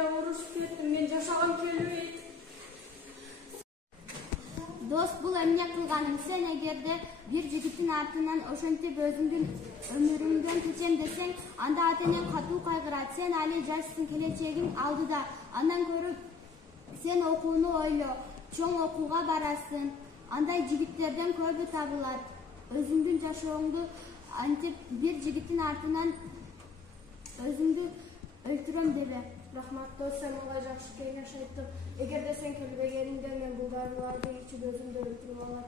эле урушуп кеттим, мен жашагым келбейт. Дос, бул эмне кылганың? Сен эгерде бир жигиттин артынан ошентип өзүңдүн өмүрүңдөн кечем десең, анда ата-энең катуу кайгырат. Сен али жашсың, келечегиң алдыда. Андан көрүп сен окууну ойло, чоң окууга барасың. Андай жигиттерден көбү табылат. Өзүңдүн жашооңду антип бир жигиттин артынан өзүңдү өлтүрөм дебе. Рахмат дос, сен мага жакшы кеңеш айттың. Эгерде сен келбегениңде мен бул дарыларды ичип өзүмдү өлтүрүп алам.